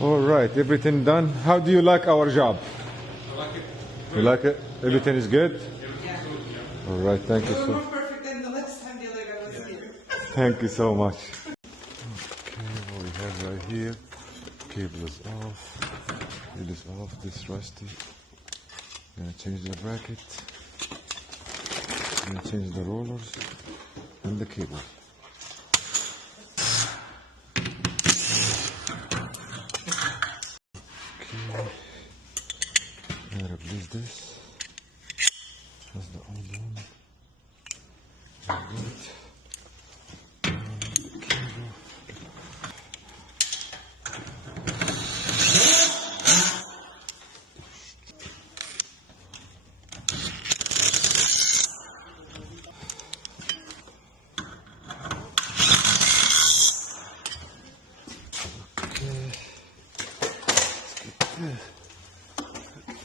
All right, everything done. How do you like our job? I like it. You like it? Everything is good? Yeah. All right, thank you We're so more perfect than the last time the other guy was here. Thank you so much. Okay, what we have right here. Cable is off. It is off. This rusty. Gonna change the bracket. Gonna change the rollers and the cable. Okay. Gonna replace this. That's the old one. Right.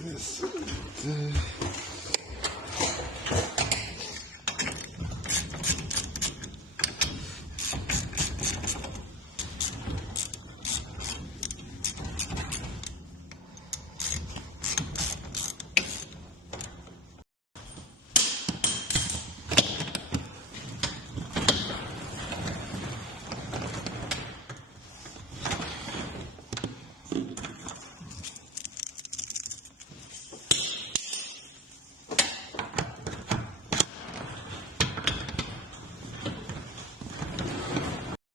This.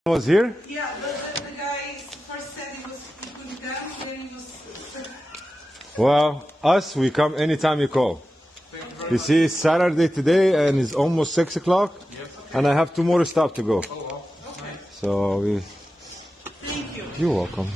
Was here? Yeah, but the guy first said he couldn't come, then he was. Well, us, we come anytime you call. You see, it's Saturday today and it's almost 6 o'clock. And I have 2 more stops to go. Okay. So, Thank you. you're welcome.